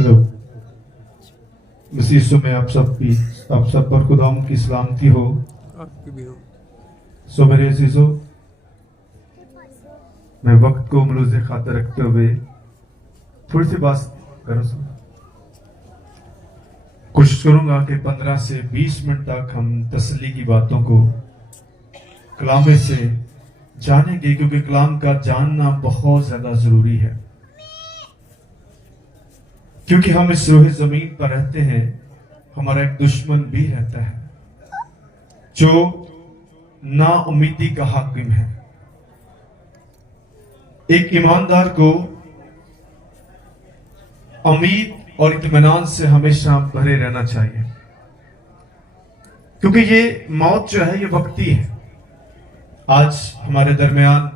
Hello मसीह में आप सब पर खुदाम की सलामती हो। आपकी भी हो। सो मेरे अजीजों, मैं वक्त को मलूज़े खातिर रखते हुए थोड़ी सी बात करूँ। कोशिश करूंगा कि 15 से 20 मिनट तक हम तसल्ली की बातों को कलाम में से जानेंगे, क्योंकि कलाम का जानना बहुत ज्यादा जरूरी है। क्योंकि हम इस रोहे जमीन पर रहते हैं, हमारा एक दुश्मन भी रहता है जो ना उम्मीदी का हाकिम है। एक ईमानदार को उम्मीद और इत्मीनान से हमेशा भरे रहना चाहिए, क्योंकि ये मौत जो है ये वक्ती है। आज हमारे दरमियान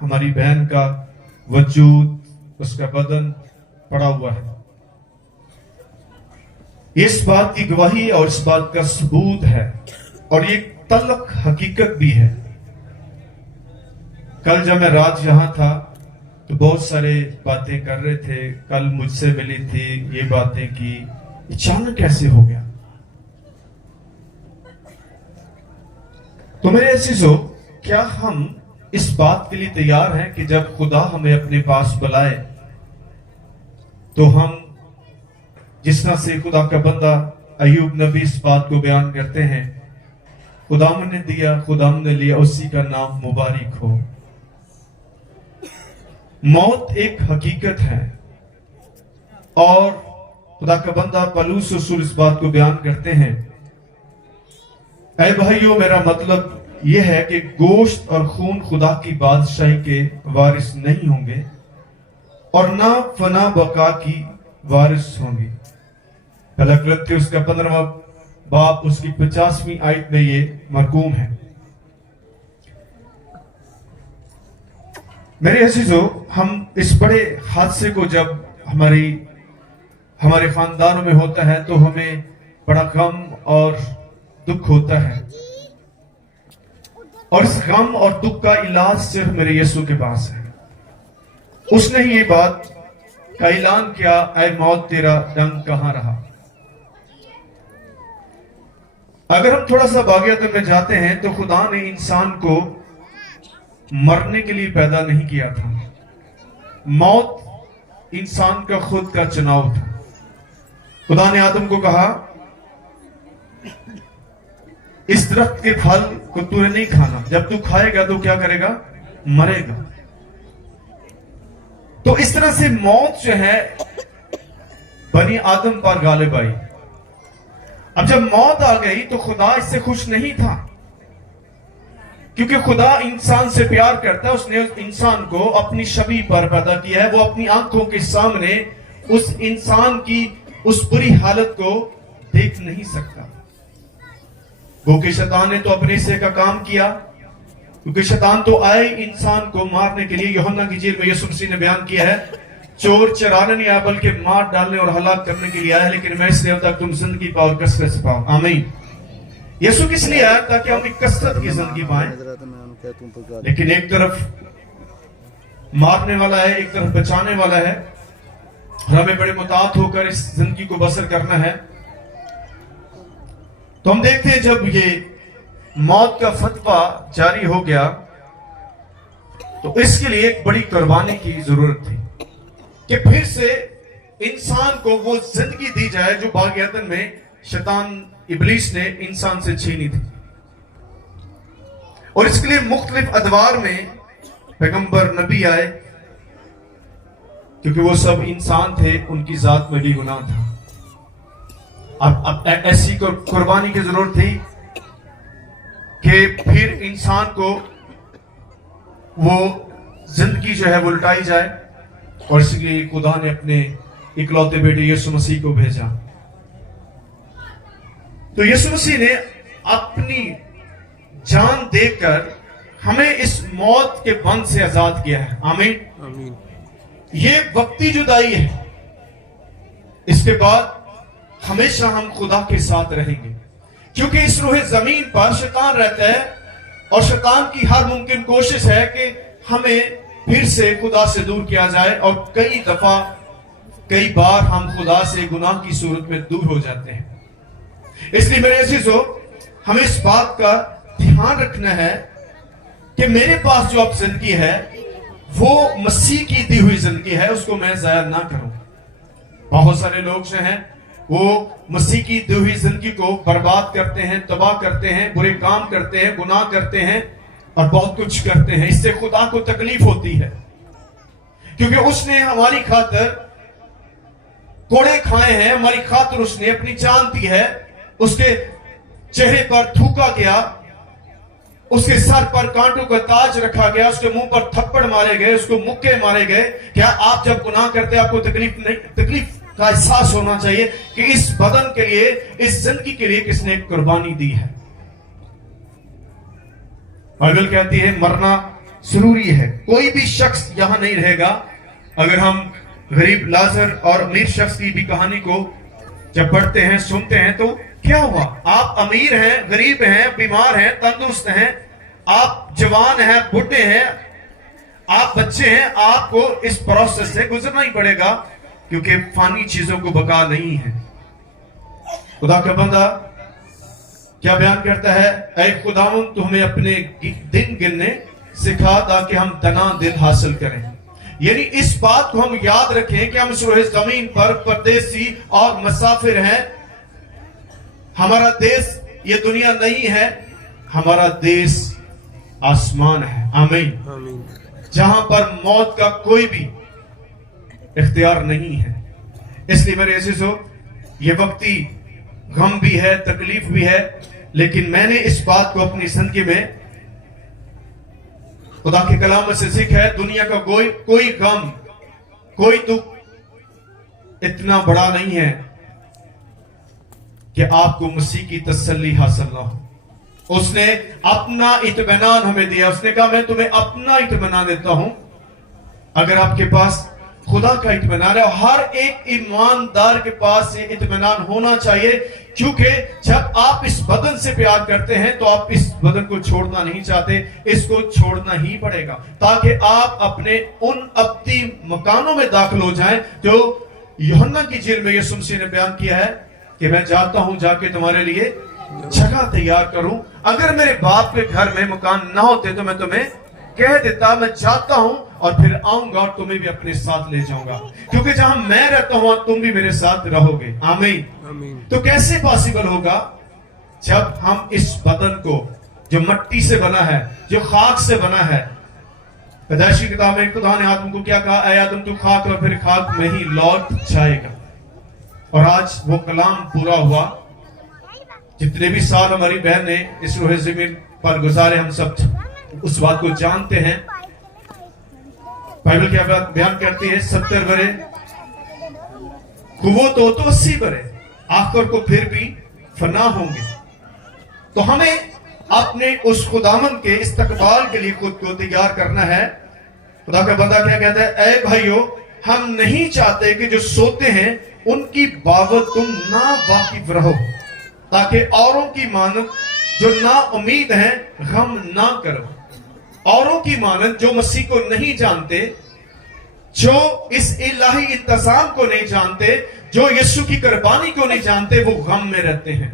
हमारी बहन का वजूद, उसका बदन पड़ा हुआ है। इस बात की गवाही और इस बात का सबूत है, और ये तल्ख हकीकत भी है। कल जब मैं रात यहां था तो बहुत सारे बातें कर रहे थे। कल मुझसे मिली थी, ये बातें की, अचानक कैसे हो गया। तो मेरे अजीजों, क्या हम इस बात के लिए तैयार हैं कि जब खुदा हमें अपने पास बुलाए तो हम जिस तरह से खुदा का बंदा अय्यूब नबी इस बात को बयान करते हैं, खुदाम ने दिया, खुदाम ने लिया, उसी का नाम मुबारक हो। मौत एक हकीकत है, और खुदा का बंदा पलूस रसूल इस बात को बयान करते हैं, ऐ भाइयों, मेरा मतलब यह है कि गोश्त और खून खुदा की बादशाही के वारिस नहीं होंगे और ना फना बका की वारिस होंगी। पहला कृत्य उसका 15वां बाब उसकी 50वीं आयत में ये मरकूम है। मेरे अजीजों, हम इस बड़े हादसे को जब हमारे खानदानों में होता है तो हमें बड़ा गम और दुख होता है, और इस गम और दुख का इलाज सिर्फ मेरे यीशु के पास है। उसने ही ये बात का ऐलान किया, ऐ मौत तेरा डंक कहां रहा। अगर हम थोड़ा सा बागियात में जाते हैं तो खुदा ने इंसान को मरने के लिए पैदा नहीं किया था। मौत इंसान का खुद का चुनाव था। खुदा ने आदम को कहा, इस दरख्त के फल को तूने नहीं खाना, जब तू खाएगा तो क्या करेगा, मरेगा। तो इस तरह से मौत जो है बनी आदम पर गालिब आई। अब जब मौत आ गई तो खुदा इससे खुश नहीं था, क्योंकि खुदा इंसान से प्यार करता है। उसने उस इंसान को अपनी छवि पर पैदा किया है। वो अपनी आंखों के सामने उस इंसान की उस बुरी हालत को देख नहीं सकता। वो कि शैतान ने तो अपने हिस्से का काम किया, क्योंकि शैतान तो आए इंसान को मारने के लिए। यूहन्ना की इंजील में यीशु मसीह ने बयान किया है, चोर चराने नहीं आया बल्कि मार डालने और हलाक करने के लिए आया, लेकिन मैं इसलिए तक तुम जिंदगी पाओ और कसरत से पाओ। आमीन। यीशु किस लिए आया? ताकि हम एक कसरत की जिंदगी पाएं। लेकिन एक तरफ मारने वाला है, एक तरफ बचाने वाला है। हमें बड़े मुतात होकर इस जिंदगी को बसर करना है। तो हम देखते हैं जब ये मौत का फतवा जारी हो गया तो इसके लिए एक बड़ी कुर्बानी की जरूरत थी कि फिर से इंसान को वो जिंदगी दी जाए जो बाग़ अदन में शैतान इब्लीस ने इंसान से छीनी थी। और इसके लिए मुख्तलिफ अदवार में पैगंबर नबी आए, क्योंकि वो सब इंसान थे, उनकी जात में भी गुनाह था। अब ऐसी कुर्बानी की जरूरत थी कि फिर इंसान को वो जिंदगी जो है वो लुटाई जाए, और इसलिए खुदा ने अपने इकलौते बेटे यीशु मसीह को भेजा। तो यीशु मसीह ने अपनी जान देकर हमें इस मौत के बंध से आजाद किया है। आमीन आमीन। ये वक्ती जुदाई है, इसके बाद हमेशा हम खुदा के साथ रहेंगे, क्योंकि इस रूहे जमीन पर शैतान रहता है, और शैतान की हर मुमकिन कोशिश है कि हमें फिर से खुदा से दूर किया जाए। और कई दफा कई बार हम खुदा से गुनाह की सूरत में दूर हो जाते हैं। इसलिए मेरे अजीजों, हमें इस बात का ध्यान रखना है कि मेरे पास जो अब जिंदगी है वो मसीह की दी हुई जिंदगी है, उसको मैं जाया ना करूं। बहुत सारे लोग जो हैं वो मसीह की दी हुई जिंदगी को बर्बाद करते हैं, तबाह करते हैं, बुरे काम करते हैं, गुनाह करते हैं और बहुत कुछ करते हैं। इससे खुदा को तकलीफ होती है, क्योंकि उसने हमारी खातिर कोड़े खाए हैं, हमारी खातिर उसने अपनी जान दी है। उसके चेहरे पर थूका गया, उसके सर पर कांटों का ताज रखा गया, उसके मुंह पर थप्पड़ मारे गए, उसको मुक्के मारे गए। क्या आप जब गुनाह करते हैं आपको तकलीफ का एहसास होना चाहिए कि इस बदन के लिए, इस जिंदगी के लिए किसने कुर्बानी दी है। बाइबल कहती है मरना जरूरी है। कोई भी शख्स यहां नहीं रहेगा। अगर हम गरीब लाजर और अमीर शख्स की भी कहानी को जब पढ़ते हैं, सुनते हैं, तो क्या हुआ? आप अमीर हैं, गरीब हैं, बीमार हैं, तंदुरुस्त हैं, आप जवान हैं, बुढ़े हैं, आप बच्चे हैं, आपको इस प्रोसेस से गुजरना ही पड़ेगा, क्योंकि फानी चीजों को बका नहीं है। खुदा का बंदा क्या बयान करता है? ऐ खुदावंद तू हमें अपने दिन गिनने सिखा ताकि हम तना दिन हासिल करें। यानी इस बात को हम याद रखें कि हम इस रोहे जमीन पर परदेसी और मुसाफिर हैं। हमारा देश ये दुनिया नहीं है, हमारा देश आसमान है। आमीन। जहां पर मौत का कोई भी इख्तियार नहीं है। इसलिए मेरे अजीजों, ये वक्ती गम भी है, तकलीफ भी है, लेकिन मैंने इस बात को अपनी जिंदगी में खुदा के कलाम से सीखा है। दुनिया का कोई गम, कोई दुख इतना बड़ा नहीं है कि आपको मसीह की तसल्ली हासिल ना हो। उसने अपना इत्मीनान हमें दिया। उसने कहा मैं तुम्हें अपना इत्मीनान देता हूं। अगर आपके पास खुदा का इत्मीनान है, हर एक ईमानदार के पास ये इत्मीनान होना चाहिए, क्योंकि जब आप इस बदन से प्यार करते हैं तो आप इस बदन को छोड़ना नहीं चाहते, इसको छोड़ना ही पड़ेगा, ताकि आप अपने उन अब्दी मकानों में दाखिल हो जाएं जो यूहन्ना की जेल में यीशु मसीह ने बयान किया है कि मैं जाता हूं जाके तुम्हारे लिए जगह तैयार करूं। अगर मेरे बाप के घर में मकान ना होते तो मैं तुम्हें कह देता, मैं जाता हूं और फिर आऊंगा और तुम्हें भी अपने साथ ले जाऊंगा, क्योंकि जहां मैं रहता हूं तुम भी मेरे साथ रहोगे। आमीन। तो कैसे पॉसिबल होगा? जब हम इस बदन को जो मिट्टी से बना है, जो खाक से बना है, पैदाइशी किताब में खुदा ने आदम को क्या कहा? ऐ आदम तू खाक और फिर खाक में ही लौट जाएगा। और आज वो कलाम पूरा हुआ। जितने भी साल हमारी बहन ने इस रोहे जमीन पर गुजारे, हम सब उस बात को जानते हैं। बाइबल क्या बयान करती है? 70 बरे कुव्वत हो तो 80 बरे, आखिर को फिर भी फना होंगे। तो हमें अपने उस खुदावन के इस्तकबाल के लिए खुद को तैयार करना है। खुदा का बंदा क्या कहता है? ऐ भाइयों, हम नहीं चाहते कि जो सोते हैं उनकी बाबत तुम ना वाकिफ रहो, ताकि औरों की मानद जो ना उम्मीद है गम ना करो। औरों की मानद जो मसीह को नहीं जानते, जो इस इलाही इंतजाम को नहीं जानते, जो यीशु की कुर्बानी को नहीं जानते, वो गम में रहते हैं।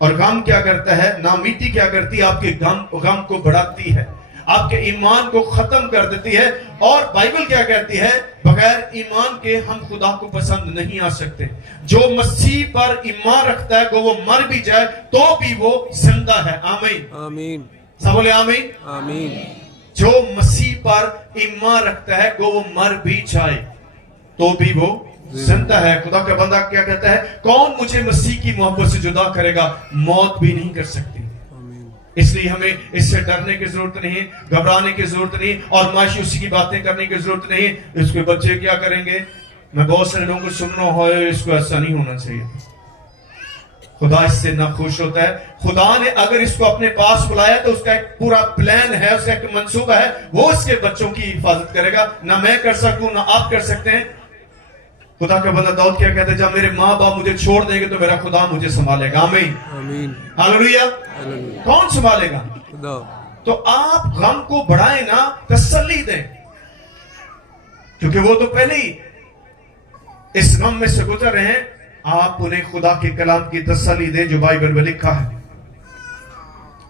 और गम क्या करता है? नाउमीदी क्या करती है? आपके गम को बढ़ाती है, आपके ईमान को खत्म कर देती है। और बाइबल क्या कहती है? बगैर ईमान के हम खुदा को पसंद नहीं आ सकते। जो मसीह पर ईमान रखता है वो मर भी जाए तो भी वो जिंदा है। आमीन। सब बोले आमीन। जो मसीह पर ईमान रखता है वो मर भी जाए तो भी वो जिंदा है। खुदा का बंदा क्या कहता है? कौन मुझे मसीह की मोहब्बत से जुदा करेगा? मौत भी नहीं कर सकती। इसलिए हमें इससे डरने की जरूरत नहीं, घबराने की जरूरत नहीं, और मायूसी की बातें करने की जरूरत नहीं। इसके बच्चे क्या करेंगे? मैं बहुत सारे लोगों को सुन रहा हूं, इसको ऐसा नहीं होना चाहिए। खुदा इससे ना खुश होता है। खुदा ने अगर इसको अपने पास बुलाया तो उसका एक पूरा प्लान है, उसका एक मंसूबा है, वो इसके बच्चों की हिफाजत करेगा। ना मैं कर सकूं, ना आप कर सकते हैं। खुदा का बंदा दाऊद क्या कहते हैं? जब मेरे माँ बाप मुझे छोड़ देंगे तो मेरा खुदा मुझे संभालेगा। आमीन। हालेलुया। कौन संभालेगा? तो आप गम को बढ़ाएं ना, तसल्ली दें, क्योंकि वो तो पहले ही इस गम में से गुजर रहे हैं, आप उन्हें खुदा के कलाम की तसल्ली दें जो बाइबल में लिखा है।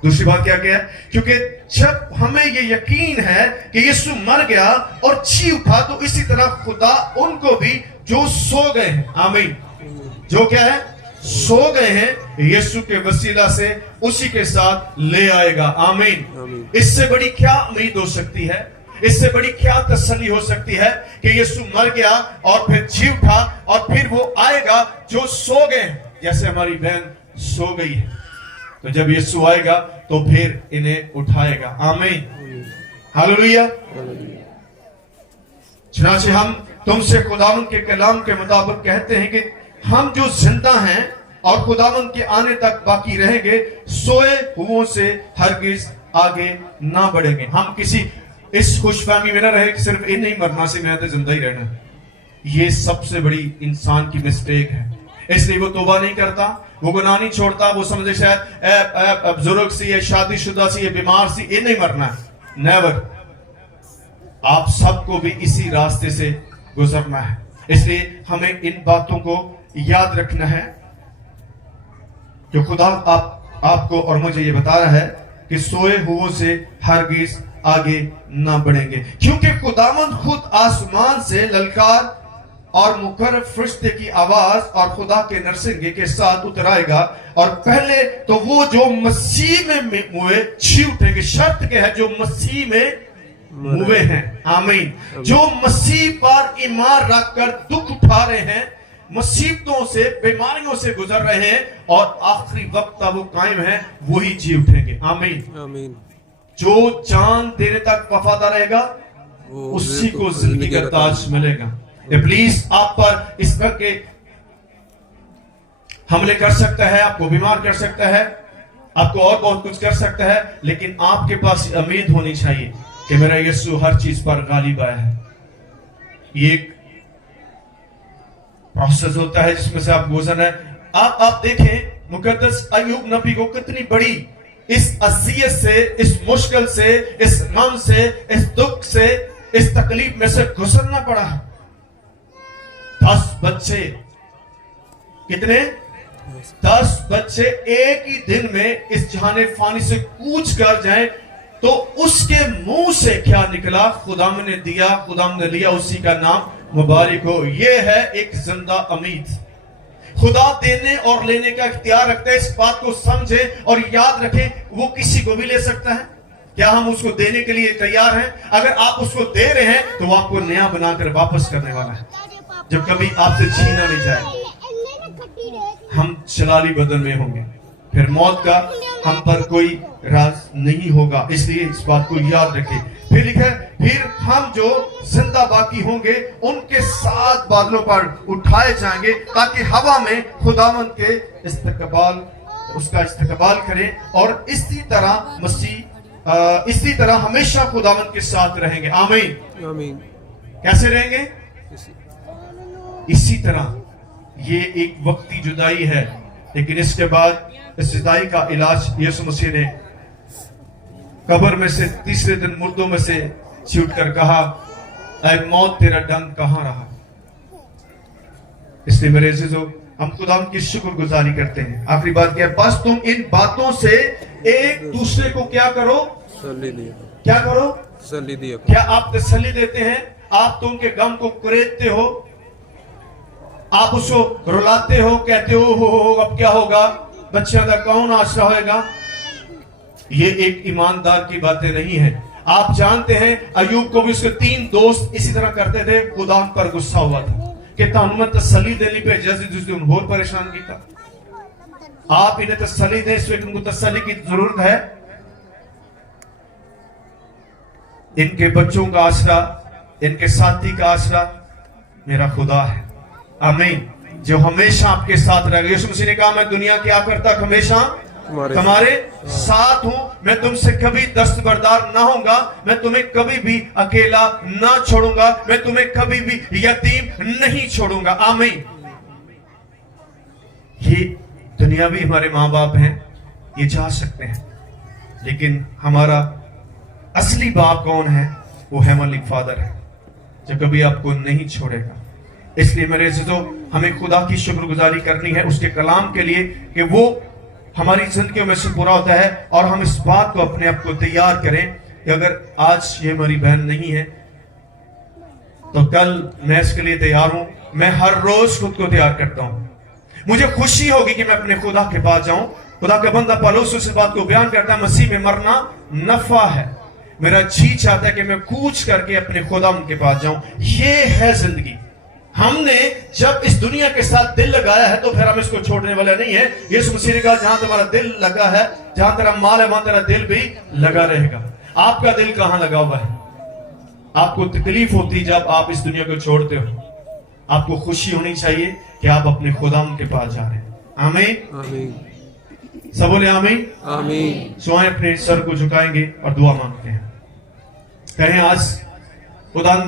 दूसरी बात क्या है, क्योंकि जब हमें ये यकीन है कि यीशु मर गया और जी उठा, तो इसी तरह खुदा उनको भी जो सो गए हैं, आमीन, जो क्या है, सो गए हैं, यीशु के वसीला से उसी के साथ ले आएगा, आमीन। इससे बड़ी क्या उम्मीद हो सकती है, इससे बड़ी क्या तसल्ली हो सकती है कि यीशु मर गया और फिर जी उठा और फिर वो आएगा जो सो गए हैं, जैसे हमारी बहन सो गई है, तो जब यीशु आएगा तो फिर इन्हें उठाएगा, आमीन, हालेलुया। चुनाचे हम तुमसे खुदावंद के कलाम के मुताबिक कहते हैं कि हम जो जिंदा हैं और खुदावंद के आने तक बाकी रहेंगे, सोए हुओं से हरगिज आगे ना बढ़ेंगे। हम किसी इस खुशफहमी में ना रहे कि सिर्फ इन नहीं मरना से मैं तो जिंदा ही रहना, ये सबसे बड़ी इंसान की मिस्टेक है। इसलिए वो तौबा नहीं करता, वो गुनाह नहीं छोड़ता, वो समझे शायद बुजुर्ग सी है, शादीशुदा सी है, बीमार सी, ये नहीं मरना है, नेवर। आप सबको भी इसी रास्ते से गुजरना है। इसलिए हमें इन बातों को याद रखना है कि खुदा आपको और मुझे ये बता रहा है कि सोए हुओं से हरगिज आगे ना बढ़ेंगे, क्योंकि खुदावंद खुद आसमान से ललकार और मुकर्रर फरिश्ते की आवाज और खुदा के नरसिंगे के साथ उतर आएगा, और पहले तो वो जो मसीह में मुए जी उठेंगे। शर्त क्या है, जो मसीह में मुए हैं, आमीन, जो मसीह पर ईमान रखकर दुख उठा रहे हैं, मुसीबतों से, बीमारियों से गुजर रहे हैं और आखिरी वक्त तक वो कायम है, वही जी उठेंगे, आमीन, आमीन। जो जान देने तक वफादार रहेगा उसी को जिंदगी का ताज मिलेगा। इब्लीस आप पर इस तरह के हमले कर सकता है, आपको बीमार कर सकता है, आपको और बहुत कुछ कर सकता है, लेकिन आपके पास उम्मीद होनी चाहिए कि मेरा यीशु हर चीज पर गालिब आया है। ये एक प्रोसेस होता है जिसमें से आप गुजरना है। आप देखें मुकद्दस अय्यूब नबी को कितनी बड़ी इस अज़ियत से, इस मुश्किल से, इस गम से, इस दुख से, इस तकलीफ में से गुजरना पड़ा है। 10 बच्चे, कितने? 10 बच्चे एक ही दिन में इस जहाने फानी से कूच कर जाएं, तो उसके मुंह से क्या निकला, खुदाम ने दिया, खुदाम ने लिया, उसी का नाम मुबारक हो। यह है एक जिंदा उम्मीद। खुदा देने और लेने का इख्तियार रखता है, इस बात को समझे और याद रखें, वो किसी को भी ले सकता है। क्या हम उसको देने के लिए तैयार हैं? अगर आप उसको दे रहे हैं तो वो आपको नया बनाकर वापस करने वाला है, जब कभी आपसे छीना नहीं जाए। हम जलाली बदन में होंगे, फिर मौत का हम पर कोई राज नहीं होगा, इसलिए इस बात को याद रखें। फिर लिखा है, फिर हम जो जिंदा बाकी होंगे उनके साथ बादलों पर उठाए जाएंगे, ताकि हवा में खुदावंद के उसका इस्तकबाल करें, और इसी तरह हमेशा खुदावंद के साथ रहेंगे, आमीन, आमीन। कैसे रहेंगे? इसी तरह। ये एक वक्ती जुदाई है, लेकिन इसके बाद इस जुदाई का इलाज यीशु मसीह ने कब्र में से तीसरे दिन मुर्दों में से छूट कर कहा, ऐ मौत तेरा डंक कहां रहा। इसलिए मेरे अजीजों, हम खुदा की शुक्रगुजारी करते हैं। आखिरी बात क्या है? बस तुम इन बातों से एक दूसरे को क्या करो? क्या करो? तसल्ली दिया। क्या आप तसल्ली देते हैं? आप तो उनके गम को कुरेदते हो, आप उसको रुलाते हो, कहते हो अब क्या होगा, बच्चों का कौन आसरा होएगा। ये एक ईमानदार की बातें नहीं है। आप जानते हैं अय्यूब को भी उसके 3 दोस्त इसी तरह करते थे, खुदा उन पर गुस्सा हुआ था कि तुम तसल्ली देने पे जैसे उन और परेशान किया। आप इन्हें तसल्ली दें, इस वक्त उनको तसल्ली की जरूरत है। इनके बच्चों का आसरा, इनके साथी का आसरा मेरा खुदा है, आमीन, जो हमेशा आपके साथ रहेगा। यीशु मसीह ने कहा, मैं दुनिया के आखिर तक हमेशा तुम्हारे साथ हूं, मैं तुमसे कभी दस्तबरदार ना होऊंगा, मैं तुम्हें कभी भी अकेला ना छोड़ूंगा, मैं तुम्हें कभी भी यतीम नहीं छोड़ूंगा, आमीन। ये दुनिया भी हमारे माँ बाप हैं, ये जा सकते हैं, लेकिन हमारा असली बाप कौन है? वो हेवनली फादर है, जो कभी आपको नहीं छोड़ेगा। اس لیے میرے عزیزو ہمیں خدا کی شکر گزاری کرنی ہے اس کے کلام کے لیے کہ وہ ہماری زندگیوں میں سے پورا ہوتا ہے، اور ہم اس بات کو اپنے آپ کو تیار کریں کہ اگر آج یہ ہماری بہن نہیں ہے تو کل میں اس کے لیے تیار ہوں۔ میں ہر روز خود کو تیار کرتا ہوں، مجھے خوشی ہوگی کہ میں اپنے خدا کے پاس جاؤں۔ خدا کا بندہ پالوس اس بات کو بیان کرتا ہے، مسیح میں مرنا نفع ہے، میرا جی چاہتا ہے کہ میں کوچ کر کے اپنے خدا کے پاس جاؤں۔ یہ ہے زندگی۔ ہم نے جب اس دنیا کے ساتھ دل لگایا ہے تو پھر ہم اس کو چھوڑنے والا نہیں ہے۔ یسوع مسیح نے کہا جہاں تمہارا دل لگا ہے، جہاں تیرا مال ہے، وہاں تیرا دل بھی لگا رہے گا۔ آپ کا دل کہاں لگا ہوا ہے؟ آپ کو تکلیف ہوتی جب آپ اس دنیا کو چھوڑتے ہو، آپ کو خوشی ہونی چاہیے کہ آپ اپنے خدا کے پاس جا رہے ہیں۔ آمین، آمین، سب بولے آمین۔ آمین۔ سوائیں اپنے سر کو جھکائیں گے اور دعا مانگتے ہیں، کہیں آج خدا میں